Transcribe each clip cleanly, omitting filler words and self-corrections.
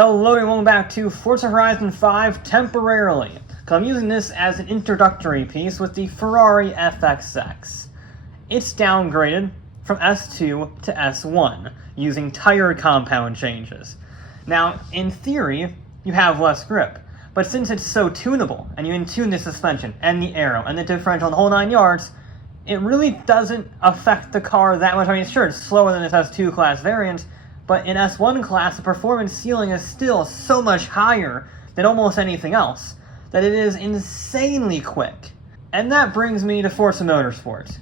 Hello and welcome back to Forza Horizon 5 temporarily, because I'm using this as an introductory piece with the Ferrari FXX. It's downgraded from S2 to S1, using tire compound changes. Now, in theory, you have less grip, but since it's so tunable, and you in-tune the suspension, and the aero, and the differential, and the whole 9 yards, it really doesn't affect the car that much. I mean, sure, it's slower than its S2 class variant, but in S1 class, the performance ceiling is still so much higher than almost anything else that it is insanely quick. And that brings me to Forza Motorsport,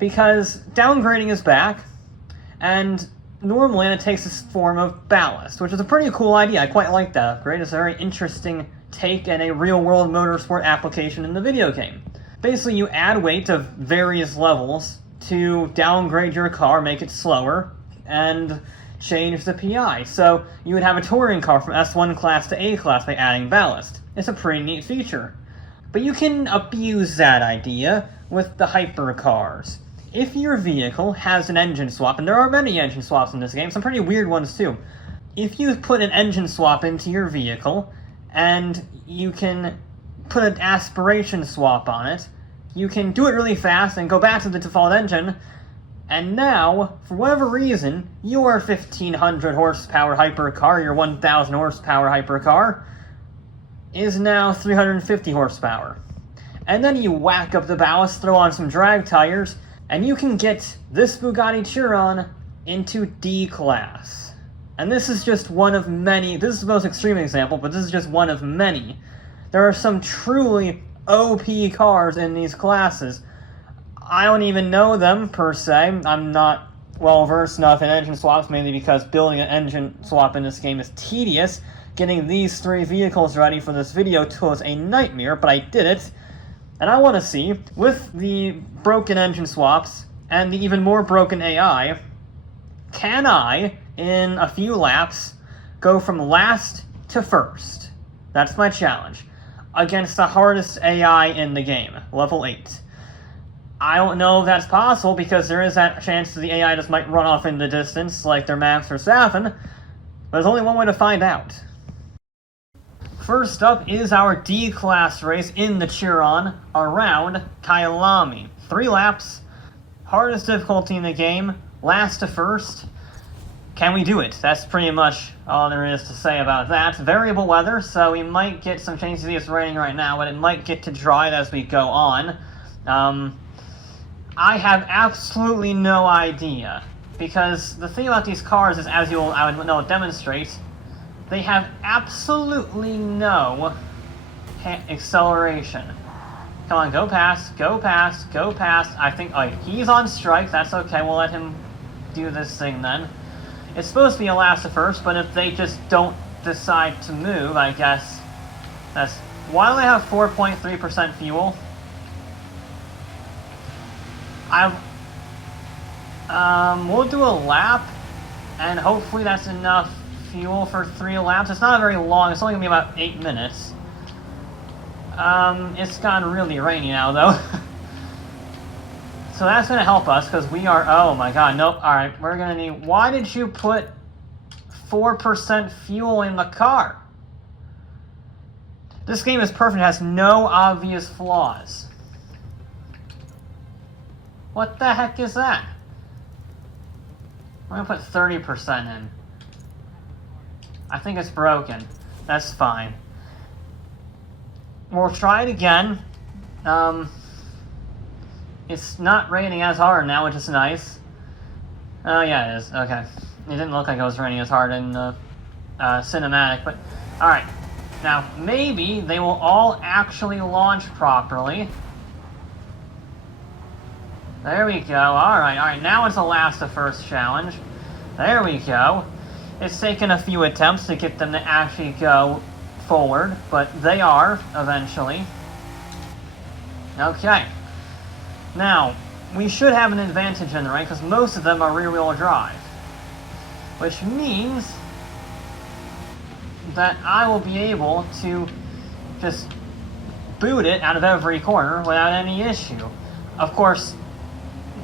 because downgrading is back, and normally it takes this form of ballast, which is a pretty cool idea. I quite like that upgrade. It's a very interesting take and a real-world motorsport application in the video game. Basically, you add weight to various levels to downgrade your car, make it slower, and change the PI. So you would have a touring car from S1 class to A class by adding ballast. It's a pretty neat feature. But you can abuse that idea with the HYPERCARS. If your vehicle has an engine swap, and there are many engine swaps in this game, some pretty weird ones too. If you put an engine swap into your vehicle, and you can put an aspiration swap on it, you can do it really fast and go back to the default engine, and now, for whatever reason, your 1500 horsepower hypercar, your 1000 horsepower hypercar, is now 350 horsepower. And then you whack up the ballast, throw on some drag tires, and you can get this Bugatti Chiron into D class. And this is just one of many. This is the most extreme example, but this is just one of many. There are some truly OP cars in these classes. I don't even know them, per se. I'm not well-versed enough in engine swaps, mainly because building an engine swap in this game is tedious. Getting these three vehicles ready for this video was a nightmare, but I did it. And I want to see, with the broken engine swaps and the even more broken AI, can I, in a few laps, go from last to first? That's my challenge. Against the hardest AI in the game, level 8. I don't know if that's possible, because there is that chance that the AI just might run off in the distance, like their Max Verstappen, but there's only one way to find out. First up is our D-Class race in the Chiron around Kyalami. 3 laps, hardest difficulty in the game, last to first. Can we do it? That's pretty much all there is to say about that. Variable weather, so we might get some changes. It's raining right now, but it might get to dry as we go on. I have absolutely no idea, because the thing about these cars is, as I would know demonstrate, they have absolutely no acceleration. Come on, go past, go past, go past. I think, he's on strike, that's okay, we'll let him do this thing then. It's supposed to be a last to first, but if they just don't decide to move, I guess that's... Why do they have 4.3% fuel? We'll do a lap, and hopefully that's enough fuel for 3 laps. It's not very long, it's only gonna be about 8 minutes. It's gotten really rainy now, though. So that's gonna help us, because we are, oh my god, nope, alright, we're gonna need, why did you put 4% fuel in the car? This game is perfect, it has no obvious flaws. What the heck is that? I'm gonna put 30% in. I think it's broken. That's fine. We'll try it again. It's not raining as hard now, which is nice. Oh yeah, it is. Okay. It didn't look like it was raining as hard in the cinematic, but... Alright. Now, maybe they will all actually launch properly. There we go. Alright, now it's a last to first challenge. There we go. It's taken a few attempts to get them to actually go forward, but they are, eventually. Okay. Now, we should have an advantage in the right, because most of them are rear-wheel drive. Which means that I will be able to just boot it out of every corner without any issue. Of course,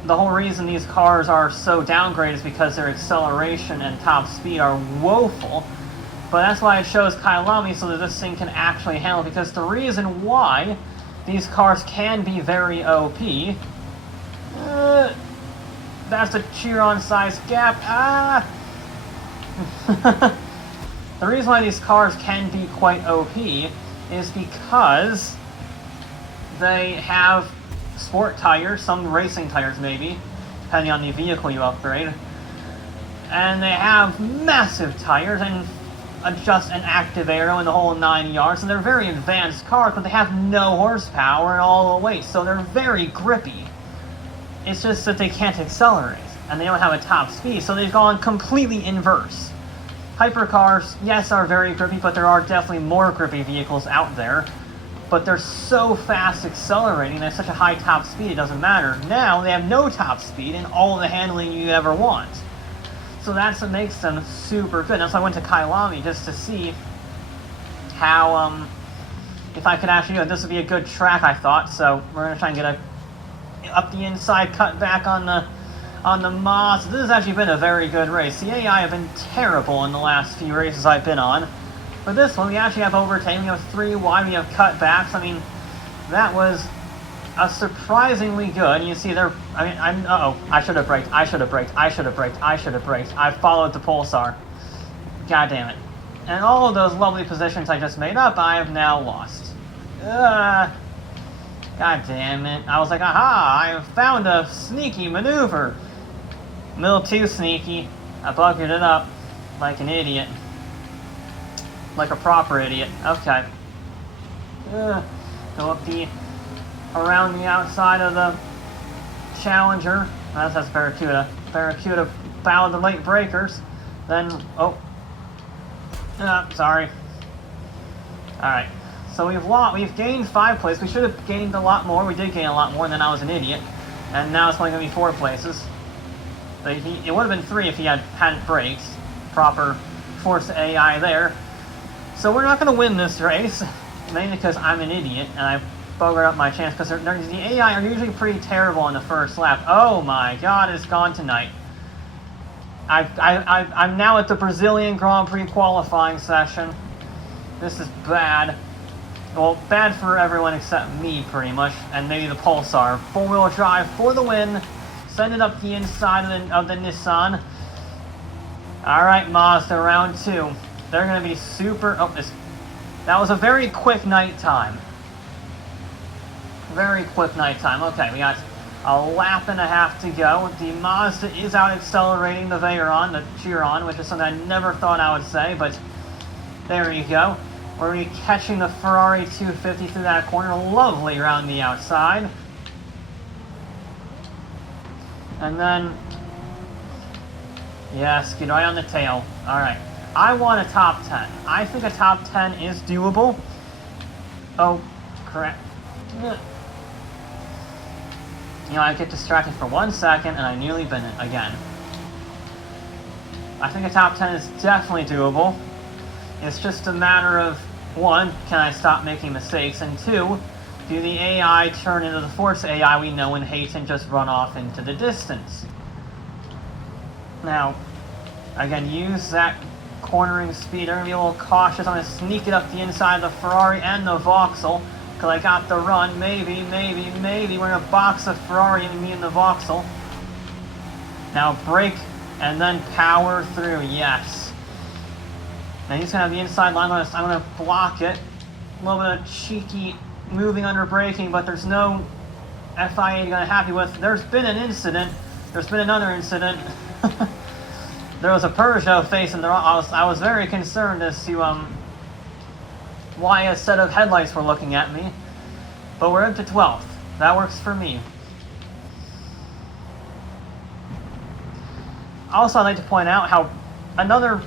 the whole reason these cars are so downgraded is because their acceleration and top speed are woeful, But that's why it shows Kailami so that this thing can actually handle it, because the reason why these cars can be very OP... that's a Chiron-sized gap. Ah! The reason why these cars can be quite OP is because they have sport tires, some racing tires maybe, depending on the vehicle you upgrade. And they have massive tires and adjust an active aero in the whole 9 yards. And they're very advanced cars, but they have no horsepower and all the weight, so they're very grippy. It's just that they can't accelerate, and they don't have a top speed, so they've gone completely inverse. Hypercars, yes, are very grippy, but there are definitely more grippy vehicles out there. But they're so fast accelerating, they have such a high top speed, it doesn't matter. Now, they have no top speed and all the handling you ever want. So that's what makes them super good. That's why I went to Kailami, just to see how, if I could actually do it. This would be a good track, I thought, so we're going to try and get up the inside, cut back on the moss. This has actually been a very good race. The AI have been terrible in the last few races I've been on. For this one, we actually have overtaken, we have 3 wide, we have cutbacks. I mean, that was a surprisingly good. You see there, I mean, I should have braked, I should have braked, I should have braked, I should have braked. I followed the pulsar. God damn it. And all of those lovely positions I just made up, I have now lost. God damn it. I was like, aha, I have found a sneaky maneuver. A little too sneaky. I buggered it up like an idiot. Like a proper idiot. Okay. Go up around the outside of the Challenger. That's Barracuda. Barracuda fouled the late breakers. Then, sorry. Alright. So we've gained 5 places. We should have gained a lot more. We did gain a lot more, and then I was an idiot. And now it's only going to be 4 places. But it would have been 3 if he hadn't braked. Proper Forza AI there. So we're not going to win this race, mainly because I'm an idiot, and I buggered up my chance, because the AI are usually pretty terrible on the first lap. Oh my god, it's gone tonight. I'm now at the Brazilian Grand Prix qualifying session. This is bad. Well, bad for everyone except me, pretty much, and maybe the Pulsar. 4-wheel drive for the win. Send it up the inside of the Nissan. Alright, Mazda, round 2. They're going to be super... that was a very quick night time. Very quick night time. Okay, we got a lap and a half to go. The Mazda is out accelerating the Chiron, which is something I never thought I would say, but there you go. We're going to be catching the Ferrari 250 through that corner. Lovely around the outside. And then... yes, get right on the tail. Alright. I want a top 10. I think a top 10 is doable. Oh, correct. You know, I get distracted for 1 second, and I nearly bin it again. I think a top 10 is definitely doable. It's just a matter of, 1, can I stop making mistakes? And 2, do the AI turn into the Forza AI we know and hate and just run off into the distance? Now, again, use that cornering speed. I'm going to be a little cautious. I'm going to sneak it up the inside of the Ferrari and the Vauxhall, because I got the run. Maybe. We're going to box the Ferrari and me and the Vauxhall. Now brake, and then power through. Yes. Now he's going to have the inside line. I'm going to block it. A little bit of cheeky moving under braking, but there's no FIA you're going to be happy with. There's been an incident. There's been another incident. There was a Peugeot facing the wrong. I was very concerned as to why a set of headlights were looking at me. But we're into 12th. That works for me. Also, I'd like to point out how another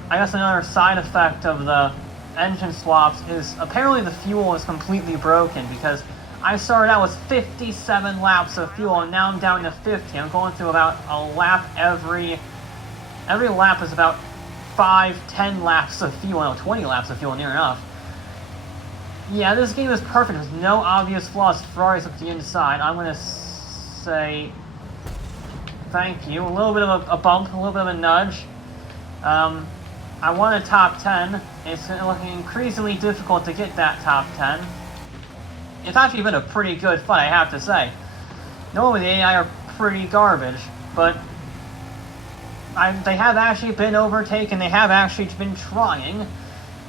side effect of the engine swaps is apparently the fuel is completely broken, because I started out with 57 laps of fuel and now I'm down to 50. I'm going through about a lap every lap is about 5-10 laps of fuel. No, 20 laps of fuel, near enough. Yeah, this game is perfect. There's no obvious flaws. Ferrari's up the inside. I'm going to say thank you. A little bit of a bump, a little bit of a nudge. I want a top 10. It's looking increasingly difficult to get that top 10. It's actually been a pretty good fight, I have to say. Normally the AI are pretty garbage, but they have actually been overtaken. They have actually been trying,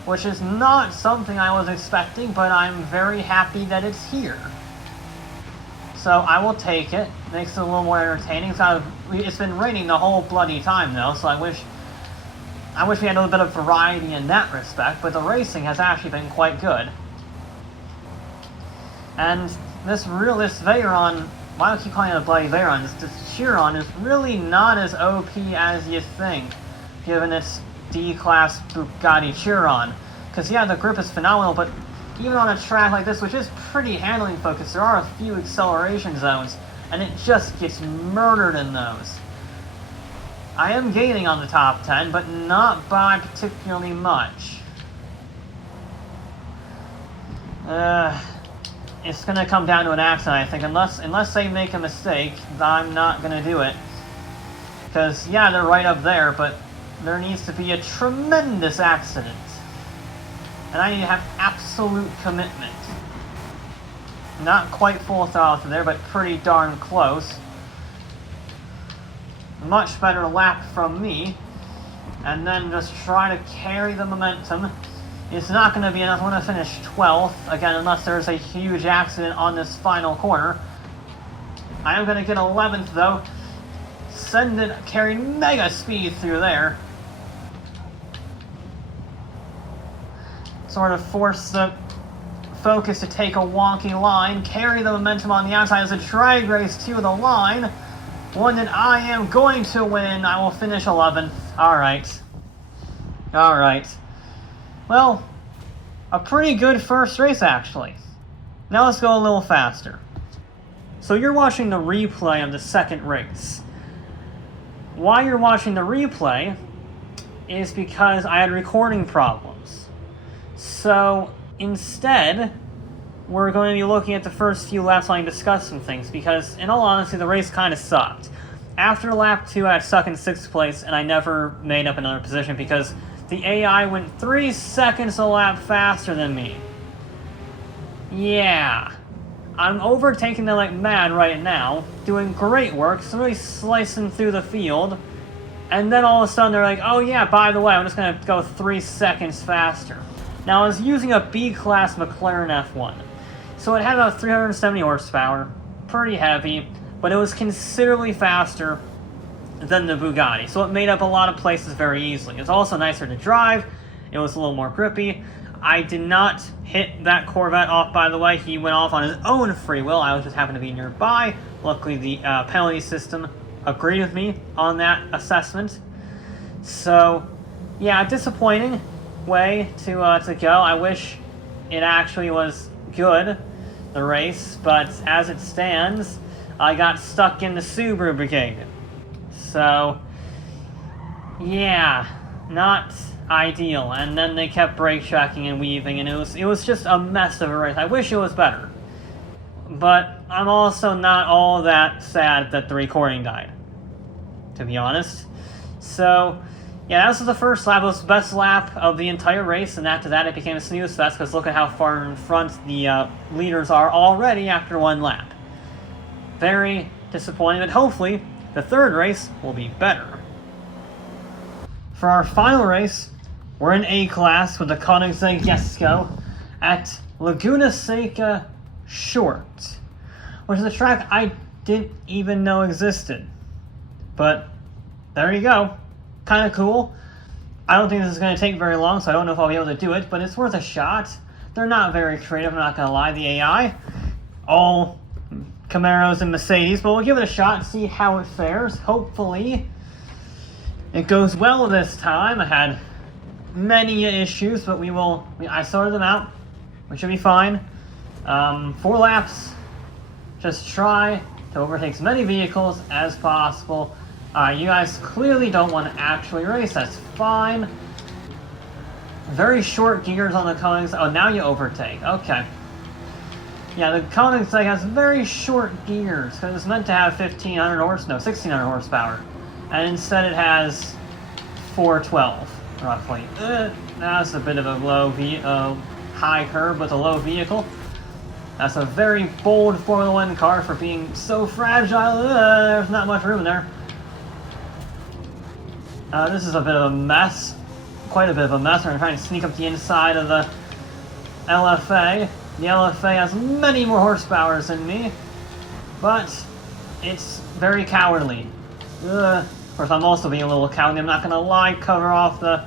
which is not something I was expecting, but I'm very happy that it's here. So I will take it. Makes it a little more entertaining. It's been raining the whole bloody time though, so I wish we had a little bit of variety in that respect, but the racing has actually been quite good. And this Veyron, why do I keep calling it a bloody Veyron? This Chiron is really not as OP as you think, given its D-Class Bugatti Chiron. Because yeah, the grip is phenomenal, but even on a track like this, which is pretty handling focused, there are a few acceleration zones, and it just gets murdered in those. I am gaining on the top 10, but not by particularly much. It's gonna come down to an accident, I think. Unless they make a mistake, I'm not gonna do it. Because, yeah, they're right up there, but there needs to be a tremendous accident. And I need to have absolute commitment. Not quite full throttle through there, but pretty darn close. Much better lap from me. And then just try to carry the momentum. It's not going to be enough. I want to finish 12th, again, unless there's a huge accident on this final corner. I am going to get 11th, though. Send it, carry mega speed through there. Sort of force the focus to take a wonky line, carry the momentum on the outside as a drag race to the line. One that I am going to win. I will finish 11th. Alright. Alright. Well, a pretty good first race, actually. Now let's go a little faster. So you're watching the replay of the second race. Why you're watching the replay is because I had recording problems. So instead, we're going to be looking at the first few laps while I discuss some things, because in all honesty, the race kind of sucked. After lap 2, I had stuck in 6th place, and I never made up another position because the AI went 3 seconds a lap faster than me. Yeah. I'm overtaking them like mad right now, doing great work, so really slicing through the field, and then all of a sudden they're like, oh yeah, by the way, I'm just going to go 3 seconds faster. Now, I was using a B-Class McLaren F1, so it had about 370 horsepower, pretty heavy, but it was considerably faster than the Bugatti, so it made up a lot of places very easily. It was also nicer to drive, it was a little more grippy. I did not hit that Corvette off, by the way. He went off on his own free will. I just happened to be nearby. Luckily, the penalty system agreed with me on that assessment. So, yeah, disappointing way to go. I wish it actually was good, the race, but as it stands, I got stuck in the Subaru Brigade. So, yeah, not ideal. And then they kept brake checking and weaving, and it was just a mess of a race. I wish it was better, but I'm also not all that sad that the recording died, to be honest. So yeah, this was the first lap. It was the best lap of the entire race, and after that it became a snooze fest, because look at how far in front the leaders are already after one lap. Very disappointing, but hopefully the third race will be better. For our final race, we're in A-Class with the Koenigsegg Jesko at Laguna Seca Short, which is a track I didn't even know existed. But there you go. Kind of cool. I don't think this is going to take very long, so I don't know if I'll be able to do it, but it's worth a shot. They're not very creative, I'm not going to lie, the AI. All Camaros and Mercedes, but we'll give it a shot and see how it fares. Hopefully it goes well this time. I had many issues, but I sorted them out. We should be fine. 4 laps. Just try to overtake as many vehicles as possible. You guys clearly don't want to actually race. That's fine. Very short gears on the Koenigsegg. Oh, now you overtake. Okay. Yeah, the Koenigsegg has very short gears because it's meant to have 1600 horsepower, and instead it has 412. roughly. That's a bit of a high curve with a low vehicle. That's a very bold Formula 1 car for being so fragile. There's not much room there. This is a bit of a mess. Quite a bit of a mess. We're trying to sneak up the inside of the LFA. The LFA has many more horsepower than me, but it's very cowardly. Of course, I'm also being a little cowardly. I'm not going to lie, cover off the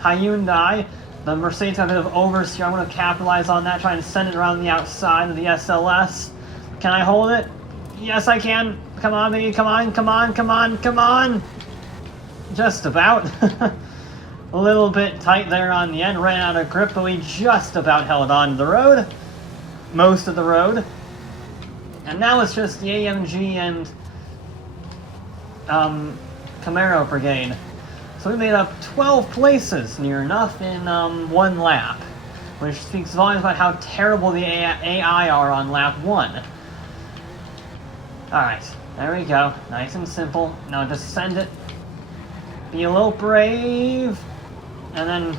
Hyundai. The Mercedes got a bit of oversteer. I'm going to capitalize on that, try and send it around the outside of the SLS. Can I hold it? Yes, I can. Come on, baby. Come on, come on, come on, come on. Just about. A little bit tight there on the end. Ran out of grip, but we just about held on to the road. Most of the road. And now it's just the AMG and Camaro Brigade. So we made up 12 places, near enough, in one lap, which speaks volumes about how terrible the AI are on lap 1. Alright, there we go. Nice and simple. Now just send it. Be a little brave. And then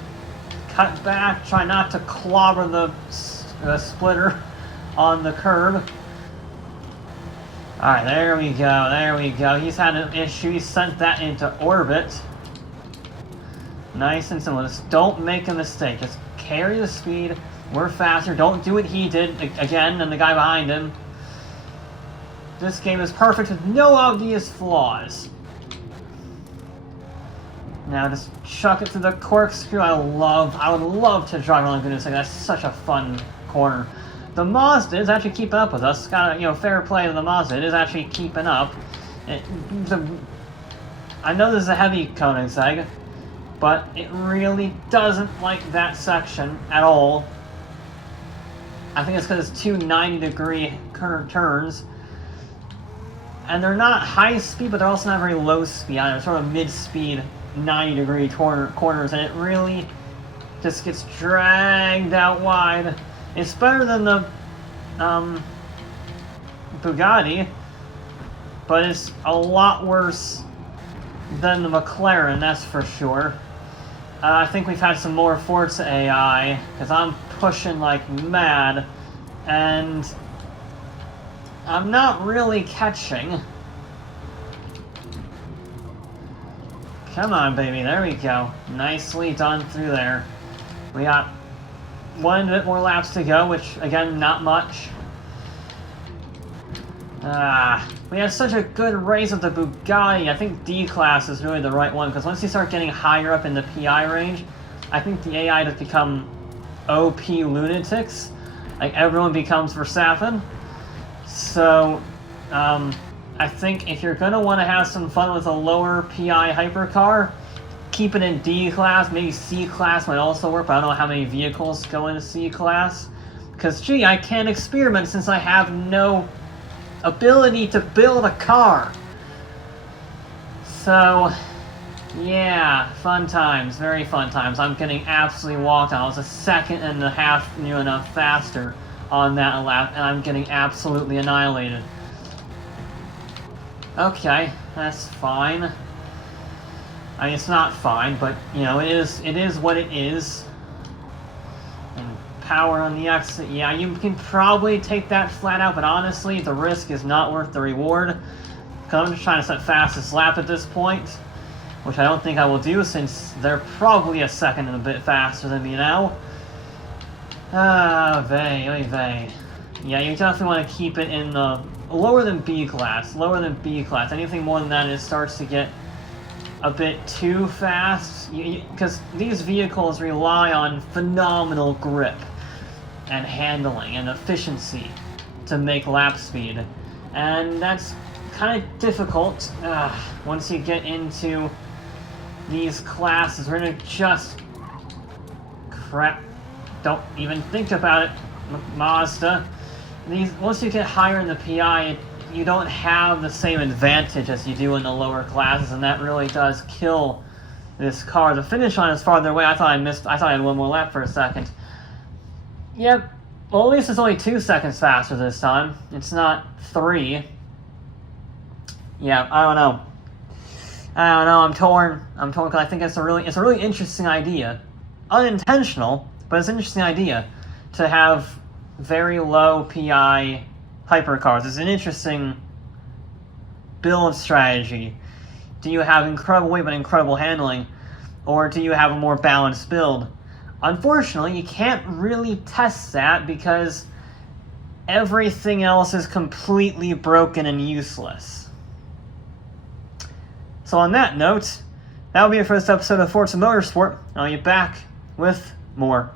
cut back. Try not to clobber the splitter on the curb. Alright, there we go, there we go. He's had an issue. He sent that into orbit. Nice and simple. Just don't make a mistake. Just carry the speed. We're faster. Don't do what he did again and the guy behind him. This game is perfect with no obvious flaws. Now just chuck it through the corkscrew. I would love to drive around goodness sake. That's such a fun corner. The Mazda is actually keeping up with us. Got a, fair play to the Mazda. It is actually keeping up. I know this is a heavy Koenigsegg, but it really doesn't like that section at all. I think it's because it's two 90-degree turns. And they're not high speed, but they're also not very low speed either. They're sort of mid-speed 90-degree corners, and it really just gets dragged out wide. It's better than the Bugatti, but it's a lot worse than the McLaren, that's for sure. I think we've had some more Forza AI, because I'm pushing like mad, and I'm not really catching. Come on, baby, there we go. Nicely done through there. We got one bit more laps to go, which, again, not much. We had such a good race with the Bugatti. I think D-Class is really the right one, because once you start getting higher up in the PI range, I think the AI just become OP lunatics. Like, everyone becomes Verstappen. So, I think if you're going to want to have some fun with a lower PI hypercar, keep it in D-Class. Maybe C-Class might also work, but I don't know how many vehicles go into C-Class. Because, gee, I can't experiment since I have no ability to build a car. So, yeah, fun times, very fun times. I'm getting absolutely walked on. I was a second and a half near enough faster on that lap, and I'm getting absolutely annihilated. Okay, that's fine. I mean, it's not fine, but, it is what it is. And power on the exit, yeah, you can probably take that flat out, but honestly, the risk is not worth the reward. Because I'm just trying to set fastest lap at this point, which I don't think I will do, since they're probably a second and a bit faster than me now. Vey. Yeah, you definitely want to keep it in the lower than B-Class, Anything more than that, it starts to get a bit too fast, because these vehicles rely on phenomenal grip and handling and efficiency to make lap speed, and that's kind of difficult once you get into these classes. We're gonna just crap. Don't even think about it, Mazda. Once you get higher in the PI, you don't have the same advantage as you do in the lower classes, and that really does kill this car. The finish line is farther away. I thought I had one more lap for a second. Yep. Well, at least it's only 2 seconds faster this time. It's not 3. Yeah, I don't know. I don't know, I'm torn because I think it's a really interesting idea. Unintentional, but it's an interesting idea to have very low PI hypercars. It's an interesting build strategy. Do you have incredible weight but incredible handling, or do you have a more balanced build? Unfortunately, you can't really test that because everything else is completely broken and useless. So on that note, that'll be it for this episode of Forza Motorsport. I'll be back with more.